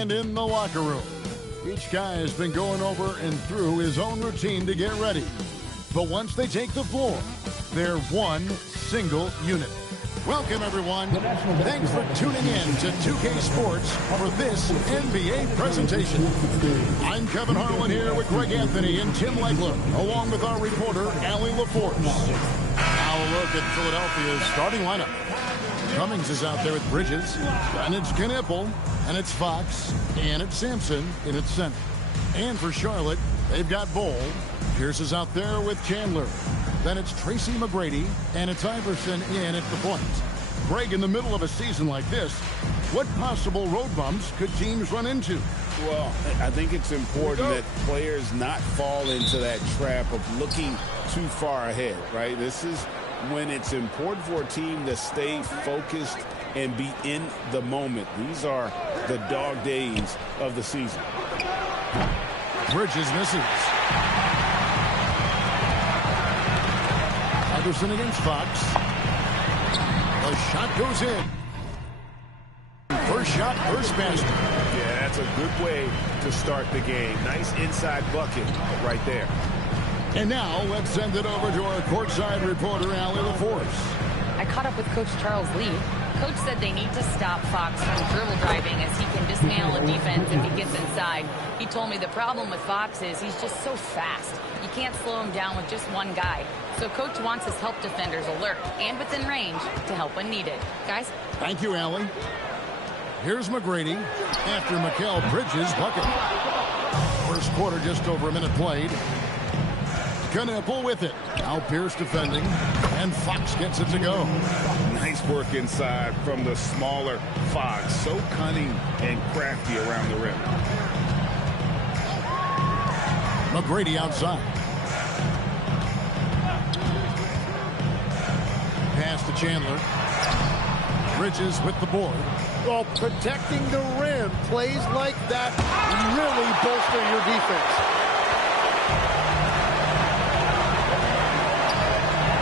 And in the locker room, each guy has been going over and through his own routine to get ready. But once they take the floor, they're one single unit. Welcome, everyone. Thanks for tuning in to 2K Sports for this NBA presentation. I'm Kevin Harlan here with Greg Anthony and Tim Legler, along with our reporter, Allie LaForce. Now a look at Philadelphia's starting lineup. Cummings is out there with Bridges, and it's Knipple, and it's Fox, and it's Sampson in its center. And for Charlotte, they've got Bol. Pierce is out there with Chandler. Then it's Tracy McGrady, and it's Iverson in at the point. Greg, in the middle of a season like this, what possible road bumps could teams run into? Well, I think it's important that players not fall into that trap of looking too far ahead, right? This is when it's important for a team to stay focused and be in the moment. These are the dog days of the season. Bridges misses. Iverson against Fox. The shot goes in. First shot, first basket. Yeah, that's a good way to start the game. Nice inside bucket right there. And now let's send it over to our courtside reporter, Allie LaForce. I caught up with Coach Charles Lee. Coach said they need to stop Fox from dribble driving as he can dismantle a defense if he gets inside. He told me the problem with Fox is he's just so fast. You can't slow him down with just one guy. So Coach wants his help defenders alert and within range to help when needed. Guys? Thank you, Allie. Here's McGrady after Mikel Bridges bucket. First quarter, just over a minute played. Knipple with it. Now Pierce defending, and Fox gets it to go. Nice work inside from the smaller Fox. So cunning and crafty around the rim. McGrady outside. Pass to Chandler. Bridges with the board. Well, protecting the rim, plays like that really bolster your defense.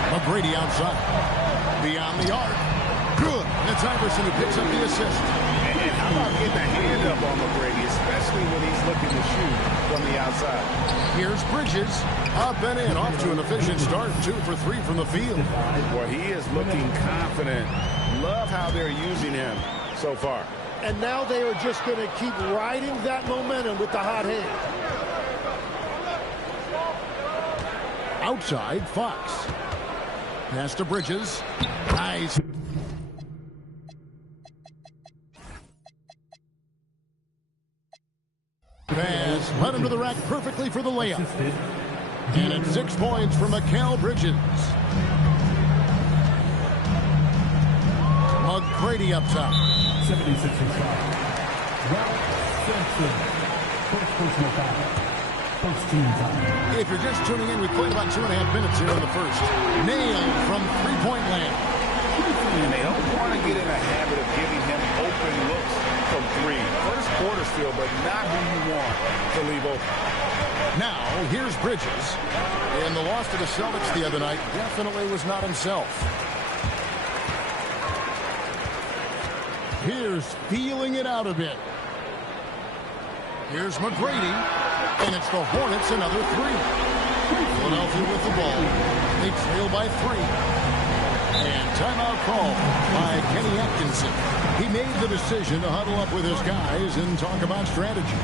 McGrady outside. Beyond the arc. Good. And it's Iverson who picks up the assist. And how about getting a hand up on McGrady, especially when he's looking to shoot from the outside. Here's Bridges. Up and in. Off to an efficient start. 2 for 3 from the field. Well, he is looking confident. Love how they're using him so far. And now they are just going to keep riding that momentum with the hot hand. Outside, Fox. Pass to Bridges. Nice. Pass. Led him to the rack perfectly for the layup. And it's 6 points for Mikel Bridges. McGrady up top. 76ers foul. Ralph Sampson. First personal foul. First team foul. If you're just tuning in, we played about 2.5 minutes here in the first. Nailed from three-point land. And they don't want to get in a habit of giving him open looks from three. First quarter still, but not who you want to leave open. Now, here's Bridges. And the loss to the Celtics the other night definitely was not himself. Here's feeling it out a bit. Here's McGrady. And it's the Hornets another 3. Philadelphia with the ball. They trail by 3. And timeout call by Kenny Atkinson. He made the decision to huddle up with his guys and talk about strategy.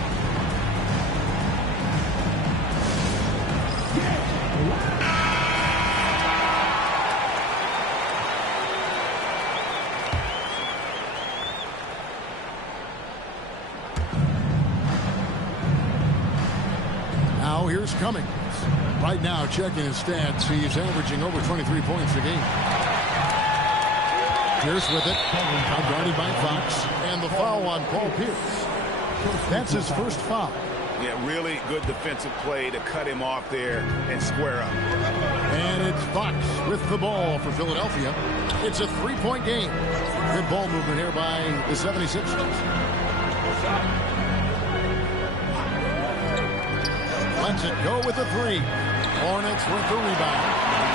Now here's Cummings. Right now, checking his stats, he's averaging over 23 points a game. Pierce with it. Now guarded by Fox. And the foul on Paul Pierce. That's his first foul. Yeah, really good defensive play to cut him off there and square up. And it's Fox with the ball for Philadelphia. It's a 3-point game. Good ball movement here by the 76ers. Lets it go with the 3. Hornets with the rebound.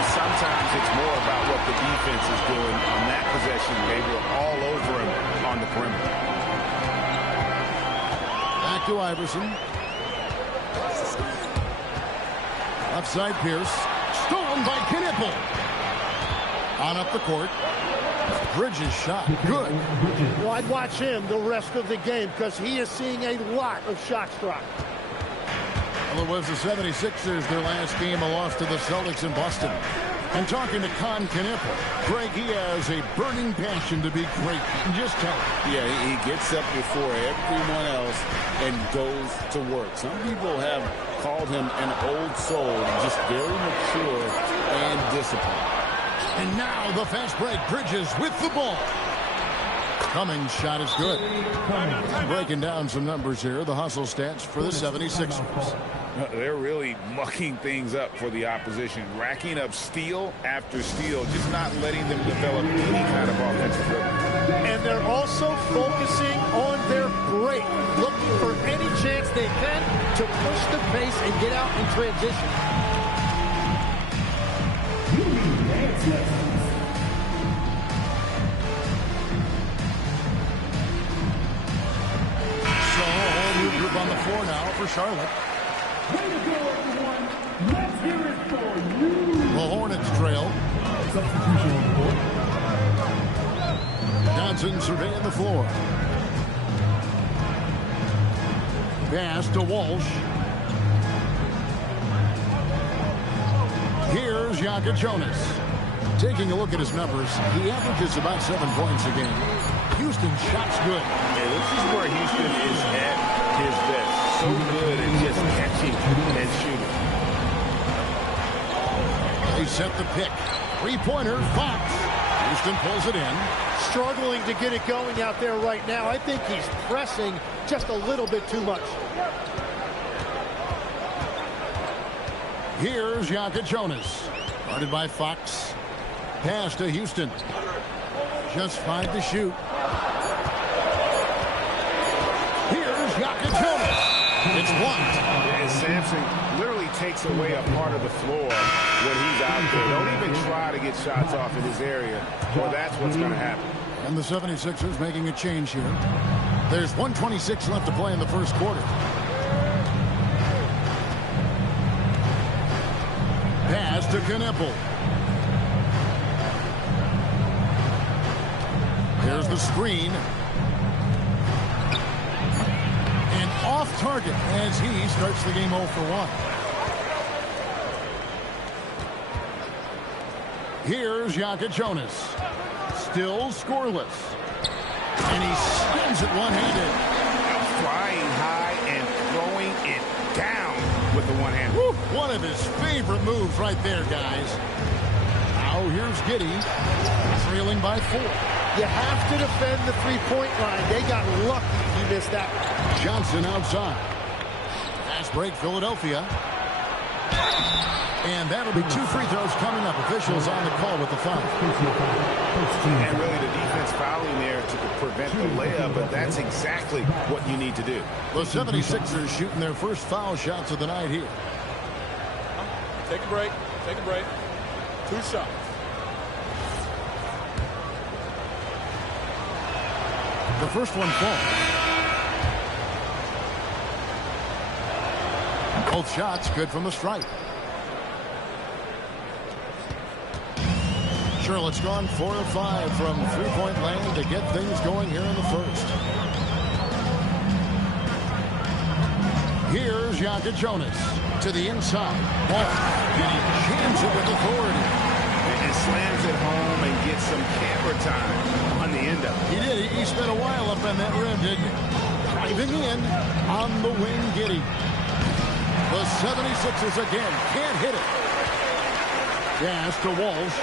Sometimes it's more about what the defense is doing on that possession. They were all over him on the perimeter. back to Iverson. Left side Pierce. Stolen by Knipple. On up the court. Bridges shot. Good. Well, I'd watch him the rest of the game because he is seeing a lot of shots drop. Well, it was the 76ers, their last game, a loss to the Celtics in Boston. And talking to Con Knipple, Greg, he has a burning passion to be great. Just tell him. Yeah, he gets up before everyone else and goes to work. Some people have called him an old soul, just very mature and disciplined. And now the fast break. Bridges with the ball. Cummings' shot is good. Breaking down some numbers here. The hustle stats for the 76ers. They're really mucking things up for the opposition. Racking up steal after steal. Just not letting them develop any kind of offensive rhythm. And they're also focusing on their break. Looking for any chance they can to push the pace and get out in transition. On the floor now for Charlotte. Way to go, everyone. Let's hear it for you. The Hornets trail. Substitution on the court. Johnson surveying the floor. Pass to Walsh. Here's Yaka Jonas. Taking a look at his numbers, he averages about 7 points a game. Houston's shot's good. Yeah, this is where Houston is at his best. So good at just catching and shooting. They set the pick. Three-pointer, Fox. Houston pulls it in. Struggling to get it going out there right now. I think he's pressing just a little bit too much. Here's Yaka Jonas. Guarded by Fox. Pass to Houston. Just 5 to shoot. Here's Yaka Jonas. It's blocked. And Sampson literally takes away a part of the floor when he's out there. Don't even try to get shots off in his area, or that's what's going to happen. And the 76ers making a change here. There's 1:26 left to play in the first quarter. Pass to Knipple. There's the screen. And off target as he starts the game 0 for 1. Here's Yaka Jonas. Still scoreless. And he spins it one-handed. Flying high and throwing it down with the one hand. Woo, one of his favorite moves right there, guys. Now here's Giddey, trailing by 4. You have to defend the three-point line. They got lucky he missed that. Johnson outside. Fast break, Philadelphia. And that'll be 2 free throws coming up. Officials on the call with the foul. And really the defense fouling there to prevent the layup, but that's exactly what you need to do. The 76ers shooting their first foul shots of the night here. Take a break. Take a break. 2 shots. The first one falls. Both shots good from the stripe. Charlotte's gone 4 of 5 from three-point land to get things going here in the first. Here's Yaka Jonas to the inside. Ball. And he jams it with authority. And slams it home and gets some camera time on the end of it. He did. He spent a while up on that rim, didn't he? Driving in on the wing, Giddey. The 76ers again can't hit it. Pass to Walsh.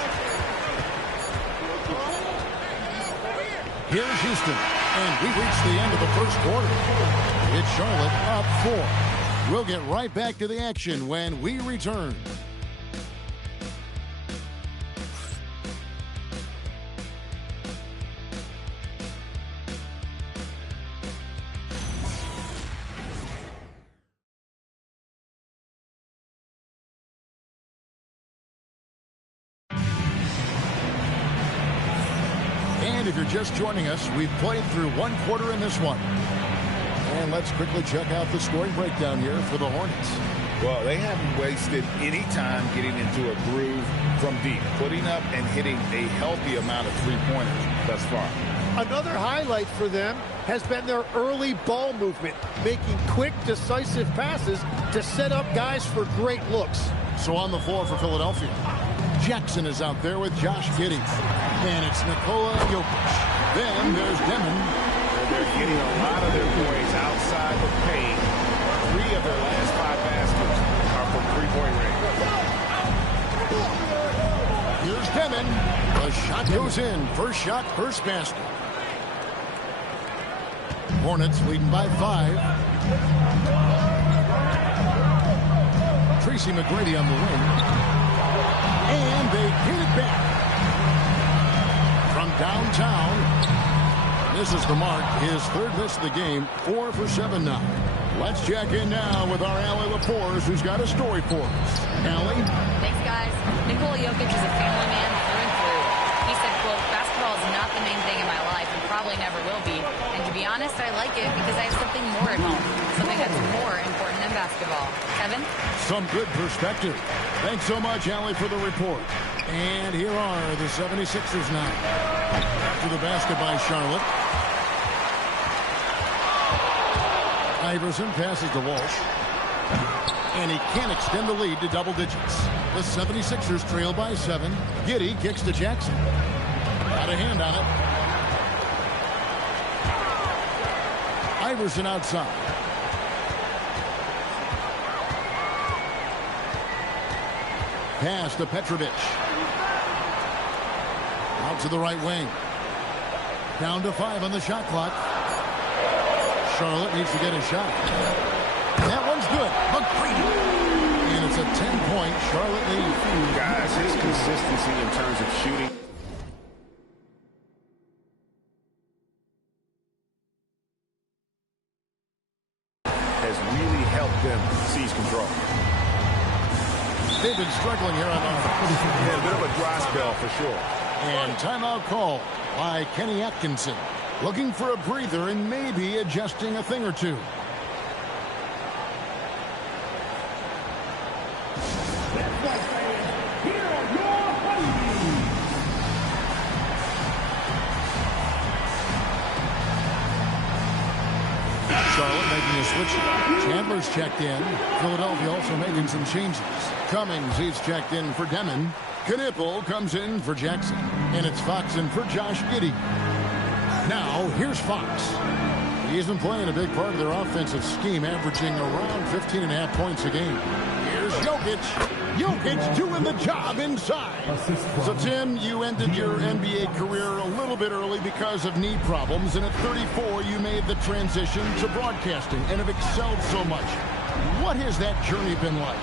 Here's Houston, and we reach the end of the first quarter. It's Charlotte up 4. We'll get right back to the action when we return. And if you're just joining us, we've played through 1 quarter in this one. And let's quickly check out the scoring breakdown here for the Hornets. Well, they haven't wasted any time getting into a groove from deep, putting up and hitting a healthy amount of three-pointers thus far. Another highlight for them has been their early ball movement, making quick, decisive passes to set up guys for great looks. So on the floor for Philadelphia, Jackson is out there with Josh Giddey. And it's Nikola Jokic. Then there's Demon. They're getting a lot of their points outside the paint. 3 of their last 5 baskets are from three-point range. Here's Demon. The shot goes in. First shot, first basket. Hornets leading by 5. Tracy McGrady on the wing. And they hit it back. From downtown. This is the mark. His 3rd miss of the game. 4 for 7 now. Let's check in now with our Allie LaForce, who's got a story for us. Allie? Thanks, guys. Nikola Jokic is a family man through and through. He said, quote, basketball is not the main thing in my life and probably never will be. And to be honest, I like it because I have something more at home. Something that's more important than basketball. Kevin? Some good perspective. Thanks so much, Allie, for the report. And here are the 76ers now. To the basket by Charlotte. Iverson passes to Walsh. And he can't extend the lead to double digits. The 76ers trail by 7. Giddey kicks to Jackson. Got a hand on it. Iverson outside. Pass to Petrovic. Out to the right wing. Down to 5 on the shot clock. Charlotte needs to get a shot. That one's good. McGrady. And it's a 10-point Charlotte lead. Guys, his consistency in terms of shooting has really helped them seize control. They've been struggling here on offense. Yeah, a bit of a dry spell for sure. And timeout call by Kenny Atkinson. Looking for a breather and maybe adjusting a thing or two. Charlotte making a switch. Chandler's checked in. Philadelphia also making some changes. Cummings, he's checked in for Demon. Knipple comes in for Jackson. And it's Fox in for Josh Giddey. Now, here's Fox. He's been playing a big part of their offensive scheme, averaging around 15.5 points a game. Here's Jokic. Jokic doing the job inside. So, Tim, you ended your NBA career a little bit early because of knee problems, and at 34, you made the transition to broadcasting and have excelled so much. What has that journey been like?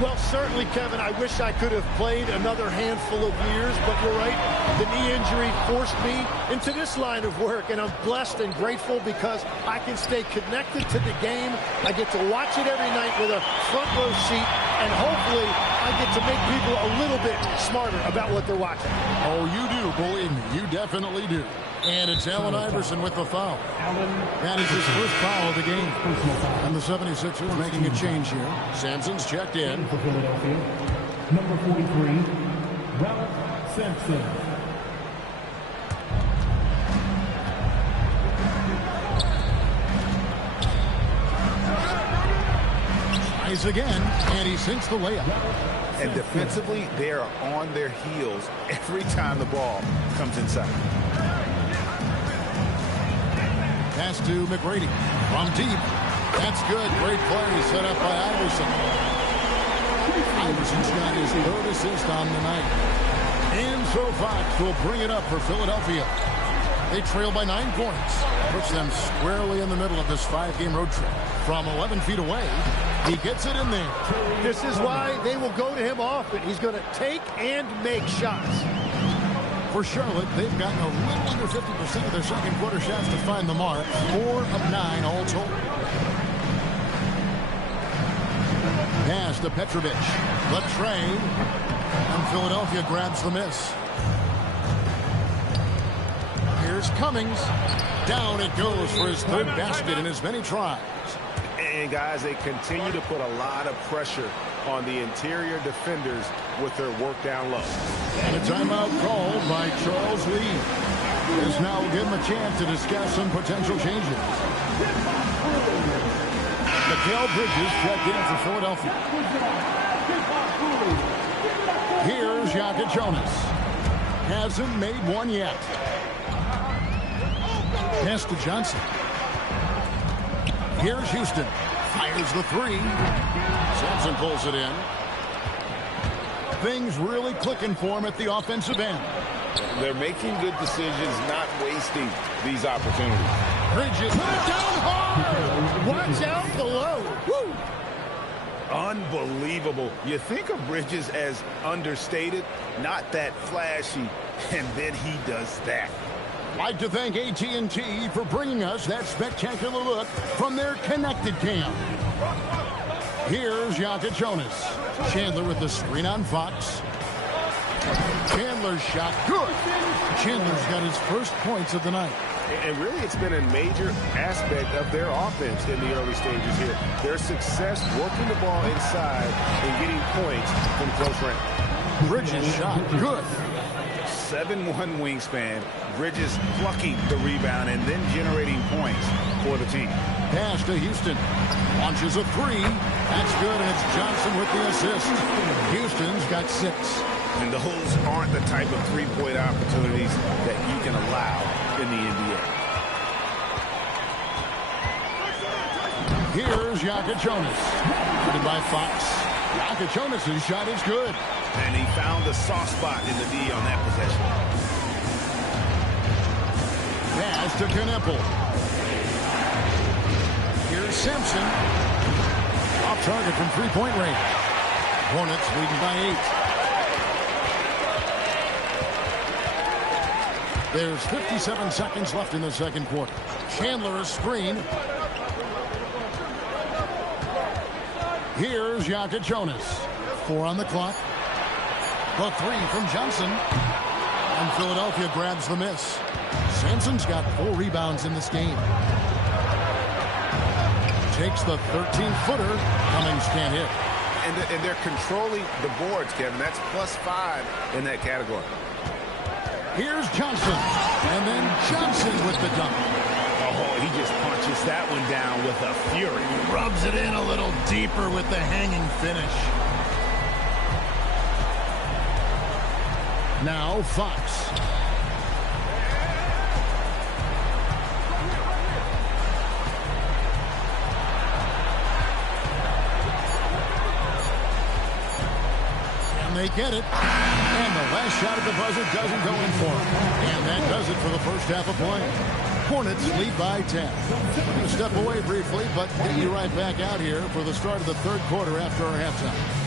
Well, certainly, Kevin, I wish I could have played another handful of years, but you're right. The knee injury forced me into this line of work, and I'm blessed and grateful because I can stay connected to the game. I get to watch it every night with a front row seat, and hopefully I get to make people a little bit smarter about what they're watching. Oh, you do, believe me. You definitely do. And it's Allen Iverson with the foul. That is his first foul of the game. And the 76ers making a change here. Sampson's checked in. For Philadelphia, number 43, Ralph Sampson. Tries again, and he sinks the layup. And defensively, they are on their heels every time the ball comes inside. Pass to McGrady from deep. That's good. Great play set up by Iverson. Iverson's got his 3rd assist on the night. And so Fox will bring it up for Philadelphia. They trail by 9 points. Puts them squarely in the middle of this 5-game road trip. From 11 feet away, he gets it in there. This is why they will go to him often. He's going to take and make shots. For Charlotte, they've gotten a little under 50% of their second quarter shots to find the mark. 4 of 9 all told. Pass to Petrovic. The train. And Philadelphia grabs the miss. Here's Here's Cummings. Down it goes for his third basket in as many tries. And, guys, they continue to put a lot of pressure on the interior defenders with their work down low. And a timeout called by Charles Lee. This now will give him a chance to discuss some potential changes. Mikel Bridges checked in for Philadelphia. Here's Jonas. Hasn't made one yet. Pass to Johnson. Here's Houston. Fires the three. Sampson pulls it in. Things really clicking for him at the offensive end. They're making good decisions, not wasting these opportunities. Bridges put it down hard. Watch out below. Woo! Unbelievable. You think of Bridges as understated, not that flashy, and then he does that. Like to thank AT&T for bringing us that spectacular look from their connected cam. Here's Jonas. Chandler with the screen on Fox. Chandler's shot good. Chandler's got his first points of the night. And really, it's been a major aspect of their offense in the early stages here. Their success working the ball inside and getting points from close range. Bridges shot good. 7'1" wingspan. Bridges plucking the rebound and then generating points for the team. Pass to Houston. Launches a three. That's good, and it's Johnson with the assist. Houston's got 6. And those aren't the type of three-point opportunities that you can allow in the NBA. Here's Jonas. Put by Fox. Jonas' shot is good. And he found the soft spot in the D on that possession. Pass to Kneppel. Here's Sampson. Off target from three-point range. Hornets leading by 8. There's 57 seconds left in the second quarter. Chandler a screen. Here's Jonas. 4 on the clock. The three from Johnson. And Philadelphia grabs the miss. Sampson's got 4 rebounds in this game. Takes the 13-footer. Cummings can't hit. And they're controlling the boards, Kevin. That's +5 in that category. Here's Johnson. And then Johnson with the dunk. Oh, he just punches that one down with a fury. Rubs it in a little deeper with the hanging finish. Now Fox. And they get it. And the last shot at the buzzer doesn't go in for him. And that does it for the first half of play. Hornets lead by 10. We're going to step away briefly, but get you right back out here for the start of the third quarter after our halftime.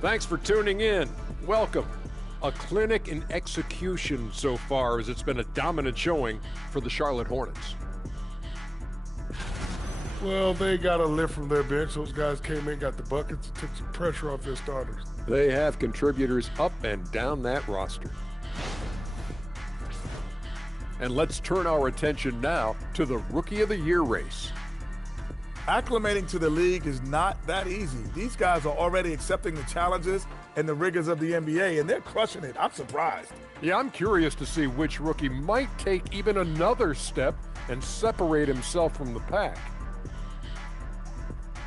Thanks for tuning in. Welcome. A clinic in execution so far, as it's been a dominant showing for the Charlotte Hornets. Well, they got a lift from their bench. Those guys came in, got the buckets, and took some pressure off their starters. They have contributors up and down that roster. And let's turn our attention now to the Rookie of the Year race. Acclimating to the league is not that easy. These guys are already accepting the challenges and the rigors of the NBA, and they're crushing it. I'm surprised. Yeah, I'm curious to see which rookie might take even another step and separate himself from the pack.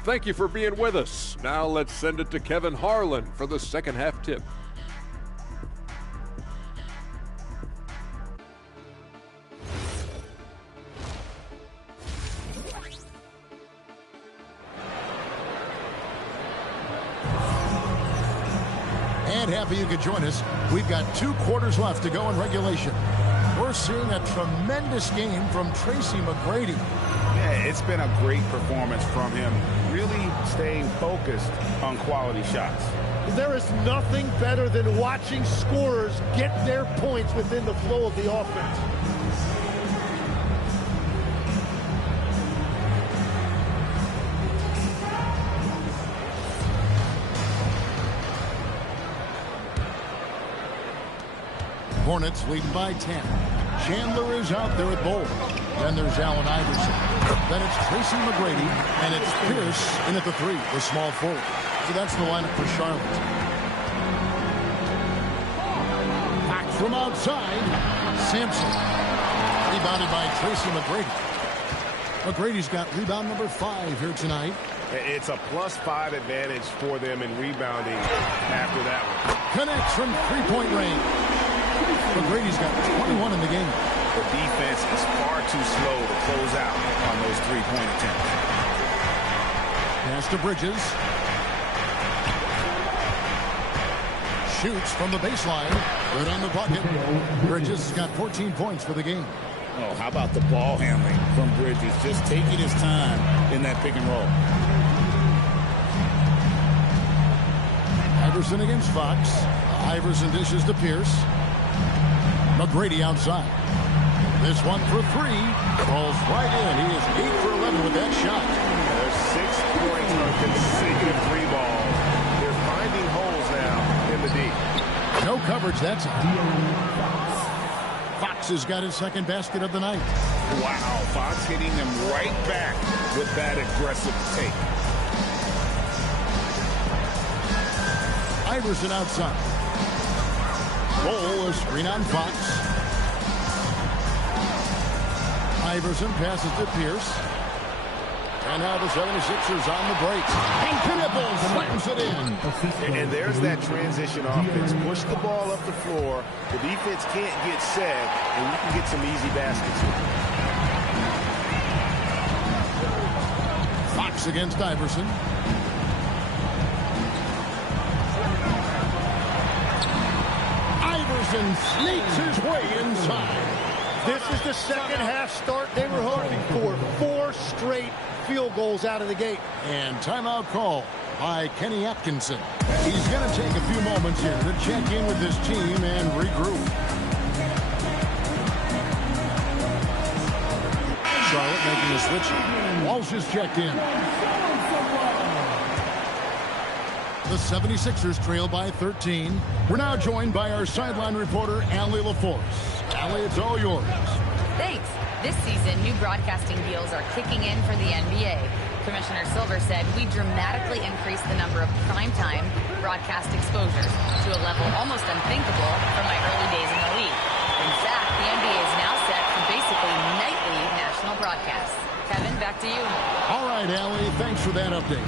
Thank you for being with us. Now let's send it to Kevin Harlan for the second half tip. Happy you could join us. We've got 2 quarters left to go in regulation. We're seeing a tremendous game from Tracy McGrady. been a great performance from him, really staying focused on quality shots. There is nothing better than watching scorers get their points within the flow of the offense. Hornets leading by 10. Chandler is out there at bowl. Then there's Allen Iverson. Then it's Tracy McGrady, and it's Pierce in at the 3, the small forward. So that's the lineup for Charlotte. Back from outside, Sampson. Rebounded by Tracy McGrady. McGrady's got rebound number 5 here tonight. It's a +5 advantage for them in rebounding after that one. Connects from three-point range. McGrady's got 21 in the game. The defense is far too slow to close out on those three-point attempts. Pass to Bridges. Shoots from the baseline. Good on the bucket. Bridges has got 14 points for the game. Oh, how about the ball handling from Bridges? Just taking his time in that pick and roll. Iverson against Fox. Iverson dishes to Pierce. McGrady outside. This one for 3. Falls right in. He is 8 for 11 with that shot. There's 6 points on consecutive 3 balls. They're finding holes now in the D. No coverage that time. Fox has got his second basket of the night. Wow, Fox hitting them right back with that aggressive take. Iverson outside. Ball is screen on Fox. Iverson passes to Pierce. And now the 76ers on the break. And Knipple slams it in. And there's that transition offense. Push the ball up the floor. The defense can't get set, and you can get some easy baskets here. Fox against Iverson. Iverson sneaks his way inside. This is the second half start they were hoping for. 4 straight field goals out of the gate. And timeout call by Kenny Atkinson. He's going to take a few moments here to check in with his team and regroup. Charlotte making a switch. Walsh is checked in. The 76ers trail by 13. We're now joined by our sideline reporter, Allie LaForce. Allie, it's all yours. Thanks. This season, new broadcasting deals are kicking in for the NBA. Commissioner Silver said we dramatically increased the number of primetime broadcast exposures to a level almost unthinkable from my early days in the league. In fact, the NBA is now set for basically nightly national broadcasts. Kevin, back to you. All right, Allie, thanks for that update.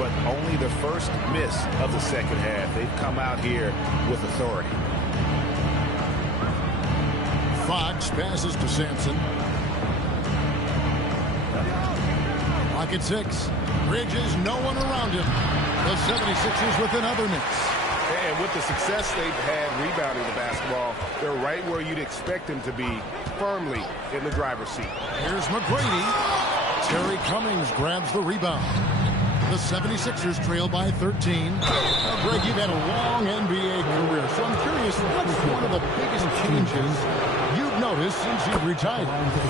But only the first miss of the second half. They've come out here with authority. Fox passes to Sampson. Clock at 6. Bridges, no one around him. The 76ers with another miss. And with the success they've had rebounding the basketball, they're right where you'd expect them to be, firmly in the driver's seat. Here's McGrady. Terry Cummings grabs the rebound. The 76ers trail by 13. Greg, you've had a long NBA career, so I'm curious, what's one of the biggest changes you've noticed since you've retired?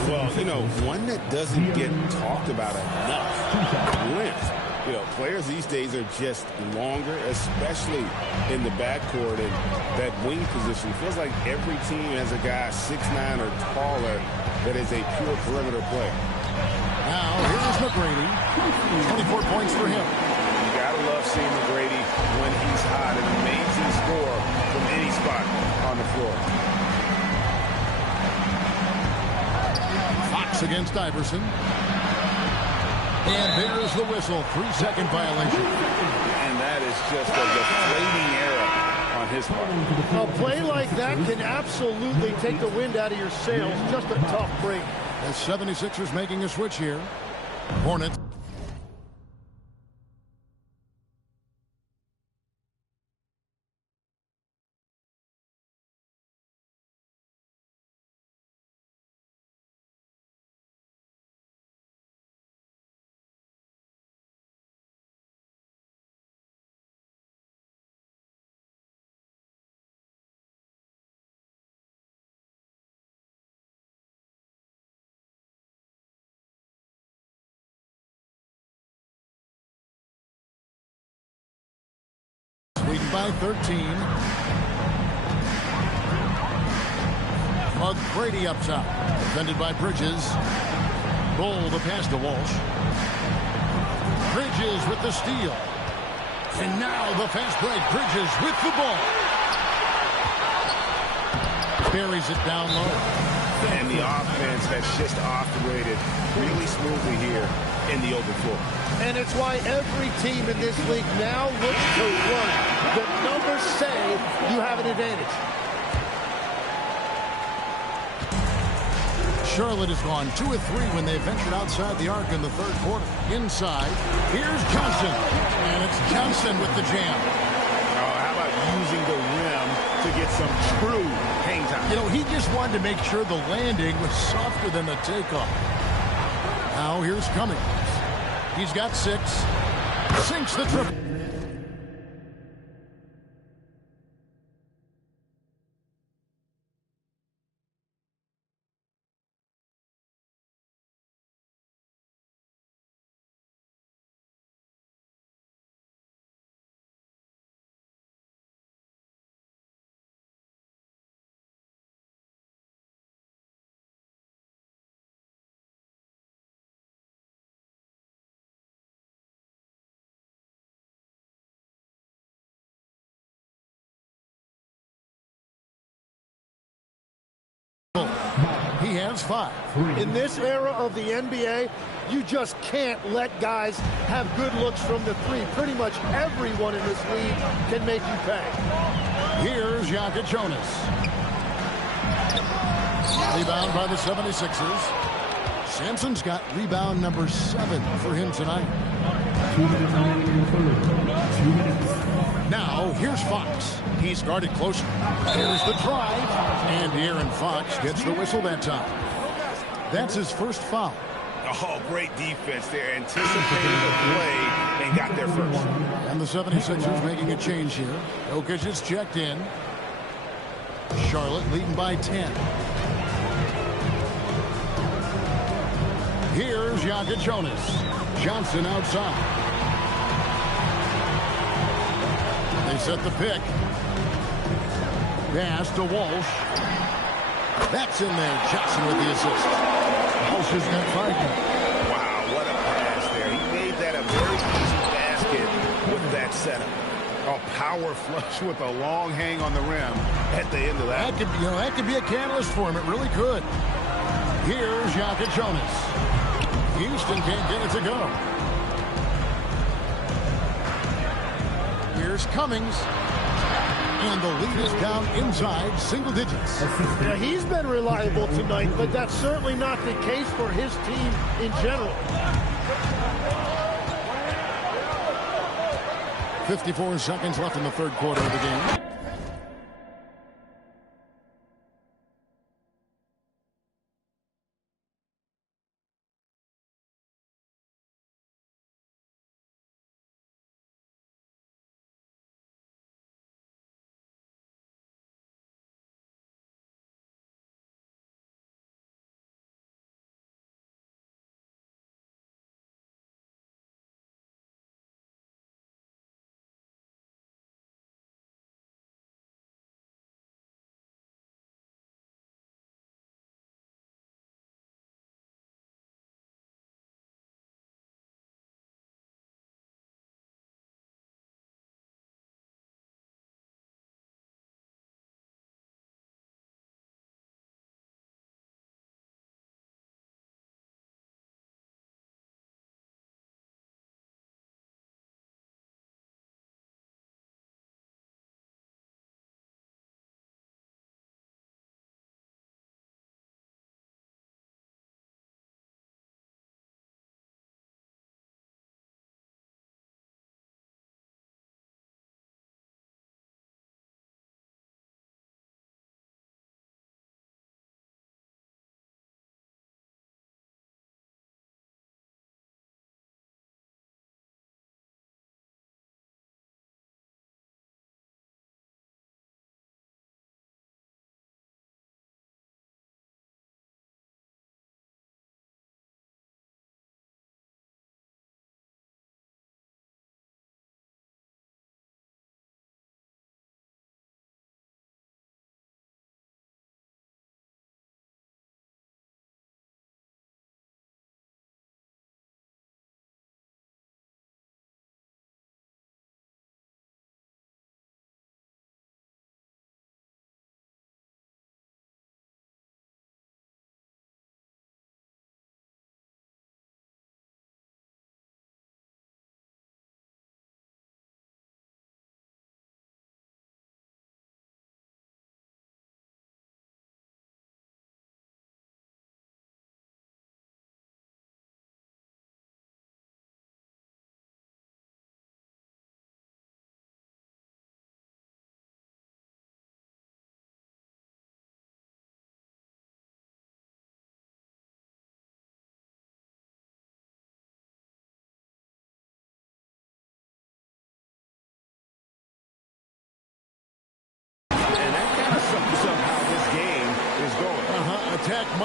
Well, you know, one that doesn't get talked about enough, length. You know, players these days are just longer, especially in the backcourt, and that wing position. Feels like every team has a guy 6'9" or taller that is a pure perimeter player. Now, here's McGrady. 24 points for him. You gotta love seeing McGrady when he's hot. An amazing score from any spot on the floor. Fox against Iverson. And there's the whistle. 3-second violation. And that is just a deflating error on his part. A play like that can absolutely take the wind out of your sails. Just a tough break. The 76ers making a switch here. Hornets. lead by 13. McGrady up top. Defended by Bridges. Bull the pass to Walsh. Bridges with the steal. And now the fast break. Bridges with the ball. Buries it down low. And the offense has just operated really smoothly here in the open floor. And it's why every team in this league now looks to run. The numbers say you have an advantage. Charlotte has gone 2 of 3 when they ventured outside the arc in the third quarter. Inside, here's Johnson. And it's Johnson with the jam. Oh, how about using the rim to get some true hang time? You know, he just wanted to make sure the landing was softer than the takeoff. Now here's Cummings. He's got 6. Sinks the triple. He has 5. In this era of the NBA, you just can't let guys have good looks from the 3. Pretty much everyone in this league can make you pay. Here's Jonas. Rebound by the 76ers. Sampson's got rebound number 7 for him tonight. 2 minutes remaining in the third. 2 minutes. Now, here's Fox. He's guarded closer. Here's the drive. And Aaron Fox gets the whistle that time. That's his first foul. Oh, great defense there. Anticipated the play and got there first. And the 76ers making a change here. Jokic is checked in. Charlotte leading by 10. Here's Jonas. Johnson outside. They set the pick. Pass to Walsh. That's in there. Johnson with the assist. Walsh has got 5 now. Wow, what a pass there. He made that a very easy basket with that setup. A power flush with a long hang on the rim at the end of that. That could be a catalyst for him. It really could. Here's Jonas. Houston can't get it to go. Here's Cummings. And the lead is down inside single digits. Yeah, he's been reliable tonight, but that's certainly not the case for his team in general. 54 seconds left in the third quarter of the game.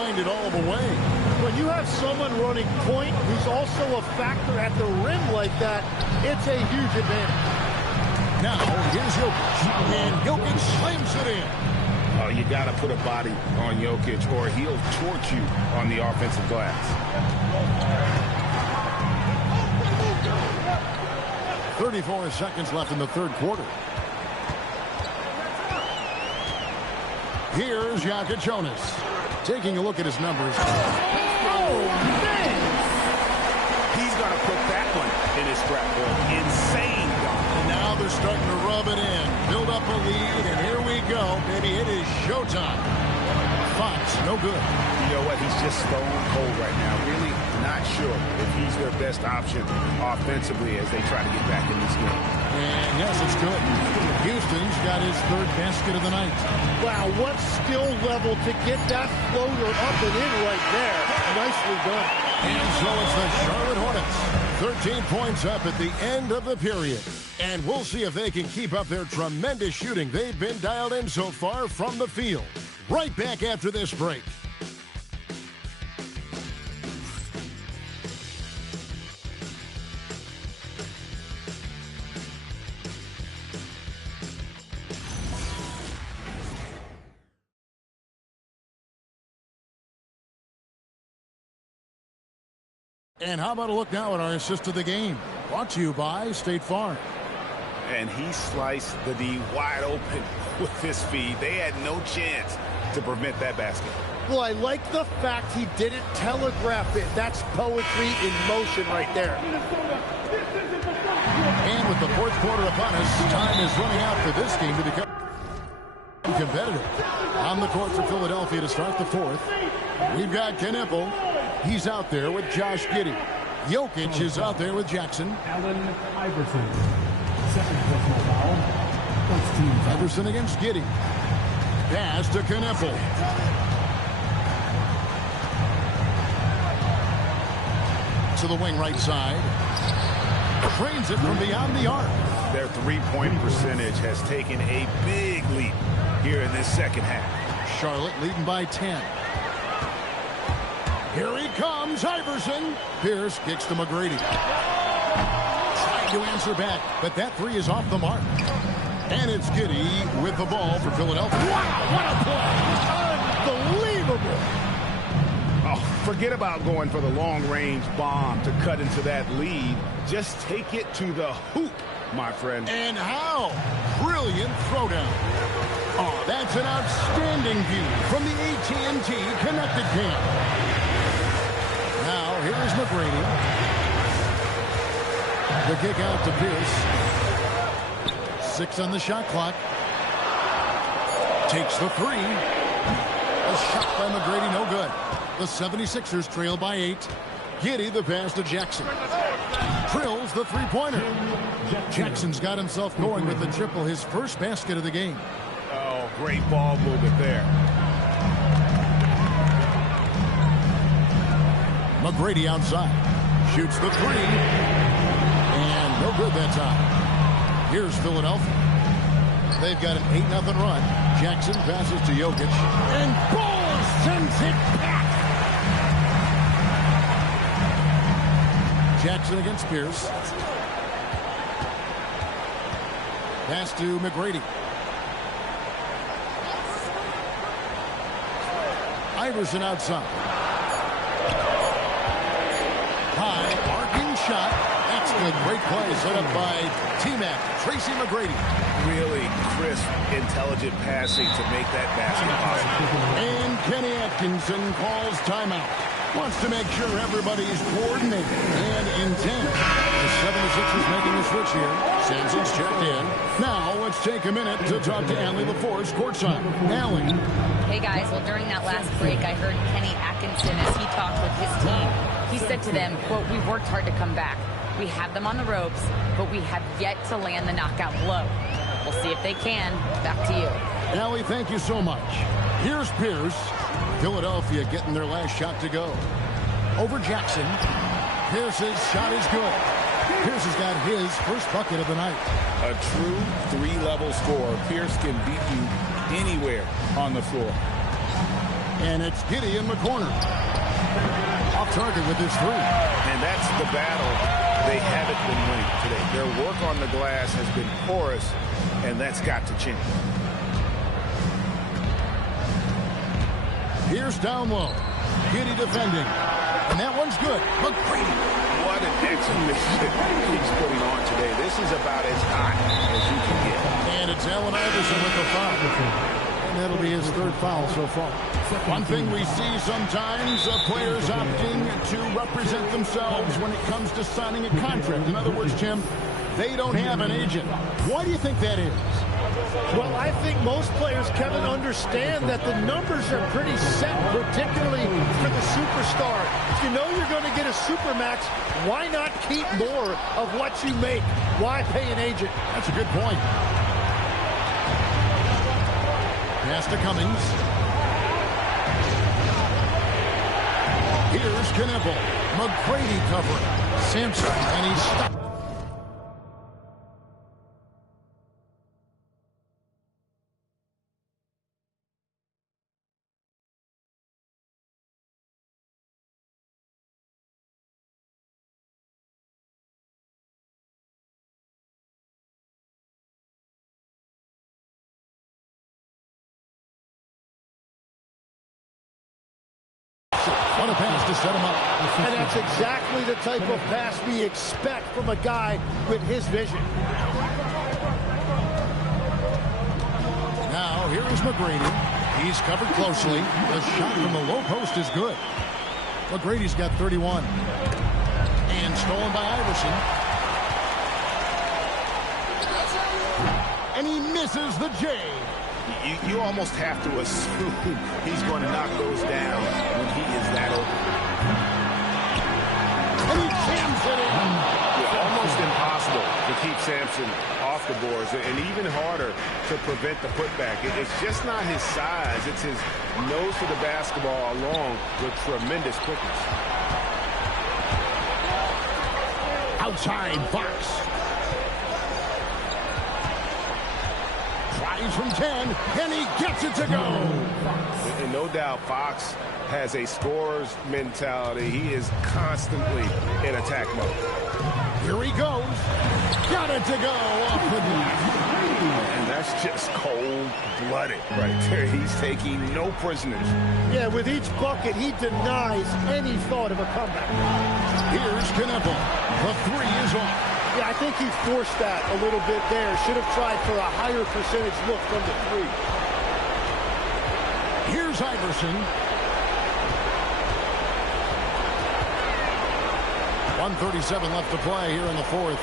find it all the way. When you have someone running point who's also a factor at the rim like that, it's a huge advantage. Now, here's Jokic, and Jokic slams it in. Oh, you got to put a body on Jokic, or he'll torch you on the offensive glass. 34 seconds left in the third quarter. Here's Jokic. Taking a look at his numbers. Oh, man! He's going to put that one in his scrapbook. Insane dunk. And now they're starting to rub it in. Build up a lead, and here we go. Baby, it is showtime. Fox, no good. You know what? He's just stone cold right now. Really not sure if he's their best option offensively as they try to get back in this game. And yes, it's good. Houston's got his third basket of the night. Wow, what skill level to get that floater up and in right there. Nicely done. And so it's the Charlotte Hornets. 13 points up at the end of the period. And we'll see if they can keep up their tremendous shooting they've been dialed in so far from the field. Right back after this break. And how about a look now at our assist of the game? Brought to you by State Farm. And he sliced the D wide open with his feed. They had no chance to prevent that basket. Well, I like the fact he didn't telegraph it. That's poetry in motion right there. And with the fourth quarter upon us, time is running out for this game to become competitive. On the court for Philadelphia to start the fourth, we've got Knipple. He's out there with Josh Giddey. Jokic is out there with Jackson. Allen Iverson. Second personal foul. First team foul. Iverson against Giddey. Pass to Knipple. To the wing right side. Trains it from beyond the arc. Their three-point percentage has taken a big leap here in this second half. Charlotte leading by 10. Here he comes, Iverson. Pierce kicks to McGrady. Trying to answer back, but that three is off the mark. And it's Giddey with the ball for Philadelphia. Wow, what a play! Unbelievable! Oh, forget about going for the long-range bomb to cut into that lead. Just take it to the hoop, my friend. And how? Brilliant throwdown. Oh, that's an outstanding view from the AT&T Connected Cam. Now, here's McGrady. The kick out to Pierce. 6 on the shot clock. Takes the three. A shot by McGrady, no good. The 76ers trail by 8. Giddey the pass to Jackson. Drills the three-pointer. Jackson's got himself going with the triple, his first basket of the game. Oh, great ball movement there. McGrady outside. Shoots the three. And no good that time. Here's Philadelphia. They've got an 8-0 run. Jackson passes to Jokic. And Ball sends it back. Jackson against Pierce. Pass to McGrady. Iverson outside. High, arcing shot. That's good. Great play set up by TMac, Tracy McGrady. Really crisp, intelligent passing to make that basket possible. And Kenny Atkinson calls timeout. Wants to make sure everybody's coordinated and intent. The 76ers making the switch here. Sampson's checked in. Now let's take a minute to talk to Allie LaForce courtside. Allie. Hey guys, well during that last break I heard Kenny Atkinson as he talked with his team. He said to them, quote, "We've worked hard to come back. We have them on the ropes, but we have yet to land the knockout blow. We'll see if they can." Back to you. Allie, thank you so much. Here's Pierce. Philadelphia getting their last shot to go. Over Jackson. Pierce's shot is good. Pierce has got his first bucket of the night. A true three-level scorer. Pierce can beat you anywhere on the floor. And it's Giddy in the corner. Off target with his three. And that's the battle they haven't been winning today. Their work on the glass has been porous, and that's got to change. Here's down low. Giddy defending. And that one's good. McGrady. What an exhibition he's putting on today. This is about as hot as you can get. And it's Allen Iverson with the foul. And that'll be his third foul so far. One thing we see sometimes, players opting to represent themselves when it comes to signing a contract. In other words, Jim, they don't have an agent. Why do you think that is? Well, I think most players, Kevin, understand that the numbers are pretty set, particularly for the superstar. If you know you're going to get a supermax, why not keep more of what you make? Why pay an agent? That's a good point. Pass to Cummings. Here's Knippel. McGrady covering. Sampson, and he's stuck. What a pass to set him up. And that's exactly the type of pass we expect from a guy with his vision. Now, here is McGrady. He's covered closely. The shot from the low post is good. McGrady's got 31. And stolen by Iverson. And he misses the J. You almost have to assume he's going to knock those down when he is that open. And he jams it in. Yeah, almost impossible to keep Sampson off the boards, and even harder to prevent the putback. It's just not his size. It's his nose for the basketball along with tremendous quickness. Outside, Fox. Tries from 10, and he gets it to go. And no doubt Fox has a scorer's mentality. He is constantly in attack mode. Here he goes. Got it to go off the glass. And that's just cold-blooded right there. He's taking no prisoners. Yeah, with each bucket, he denies any thought of a comeback. Here's Knippel. The three is off. Yeah, I think he forced that a little bit there. Should have tried for a higher percentage look from the three. Here's Iverson. 1:37 left to play here in the fourth.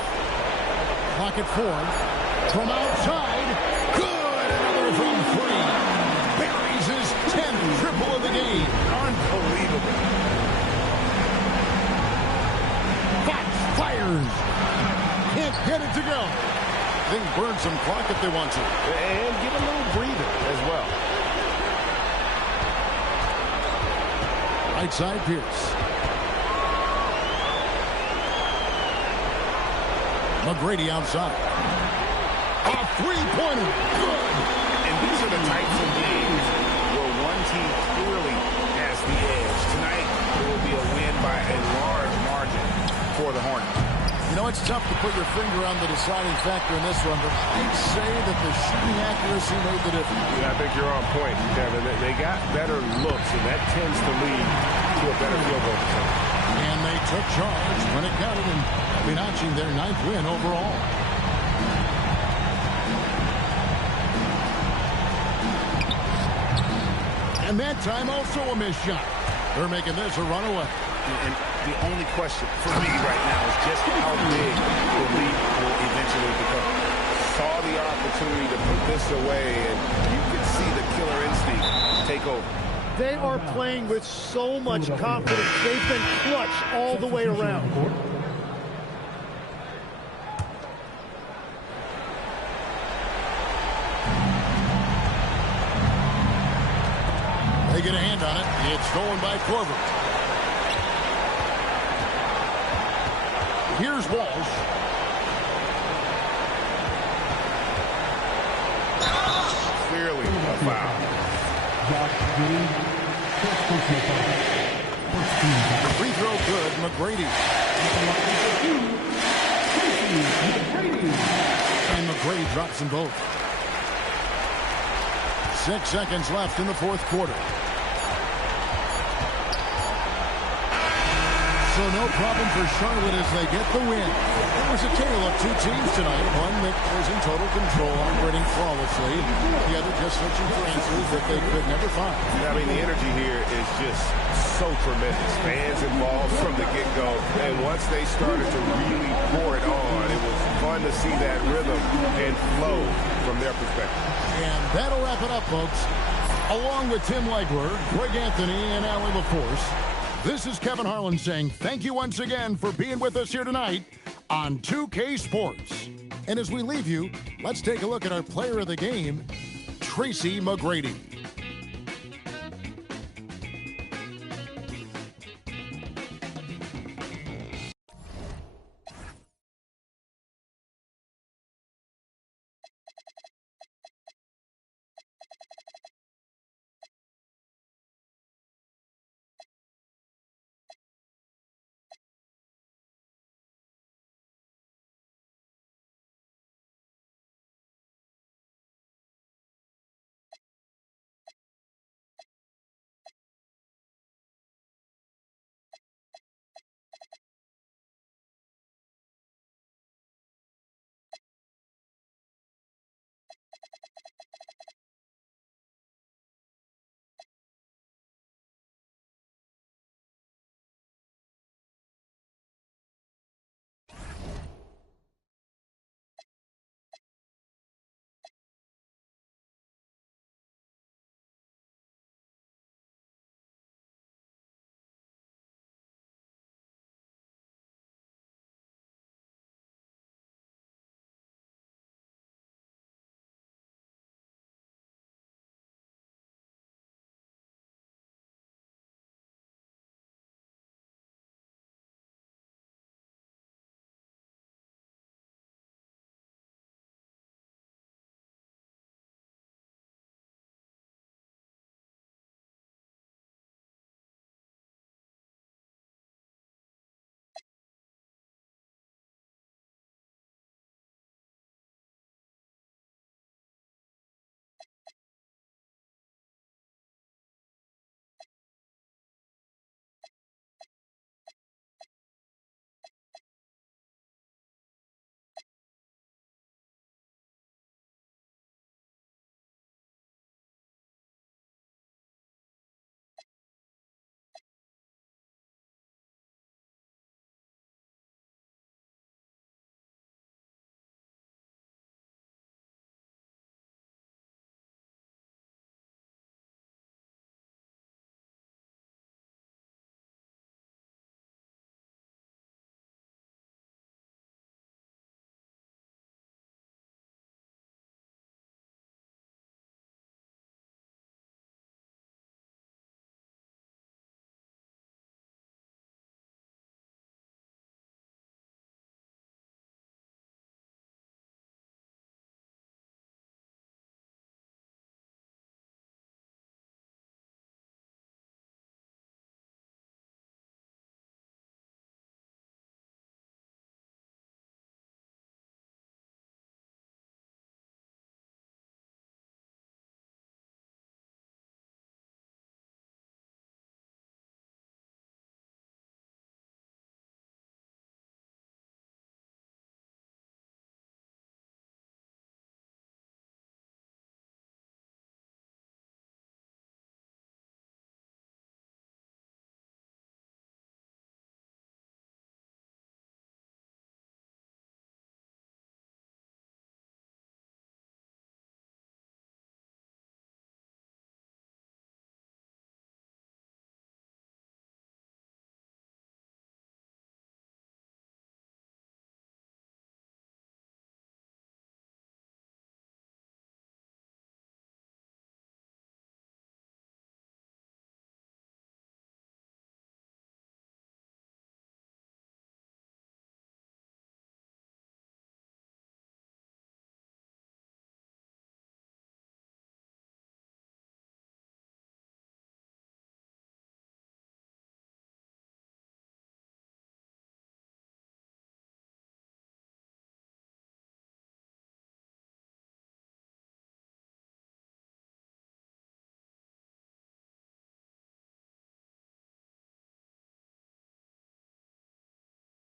Clock at 4. From outside. Good. Another from 3. Buries his 10th triple of the game. Unbelievable. Fox fires. Can't get it to go. They can burn some clock if they want to. And get a little breather as well. Right side, Pierce. McGrady outside. A three-pointer. Good. And these are the types of games where one team clearly has the edge. Tonight, it will be a win by a large margin for the Hornets. You know, it's tough to put your finger on the deciding factor in this one, but I'd say that the shooting accuracy made the difference. Yeah, I think you're on point, Kevin. They got better looks, and that tends to lead to a better field goal percentage. And they took charge when it counted, and notching their 9th win overall. And that time also a missed shot. They're making this a runaway. And the only question for me right now is just how big the lead will eventually become. Saw the opportunity to put this away, and you could see the killer instinct take over. They are playing with so much confidence. They've been clutch all the way around. They get a hand on it. It's stolen by Korver. Here's Walsh. Clearly a foul. Free throw good, McGrady. And McGrady drops them both. 6 seconds left in the fourth quarter. So no problem for Charlotte as they get the win. It was a tale of two teams tonight. One that was in total control, operating flawlessly. The other just searching for answers that they could never find. I mean, the energy here is just so tremendous. Fans involved from the get-go. And once they started to really pour it on, it was fun to see that rhythm and flow from their perspective. And that'll wrap it up, folks. Along with Tim Legler, Greg Anthony, and Allie LaForce, this is Kevin Harlan saying thank you once again for being with us here tonight on 2K Sports. And as we leave you, let's take a look at our player of the game, Tracy McGrady.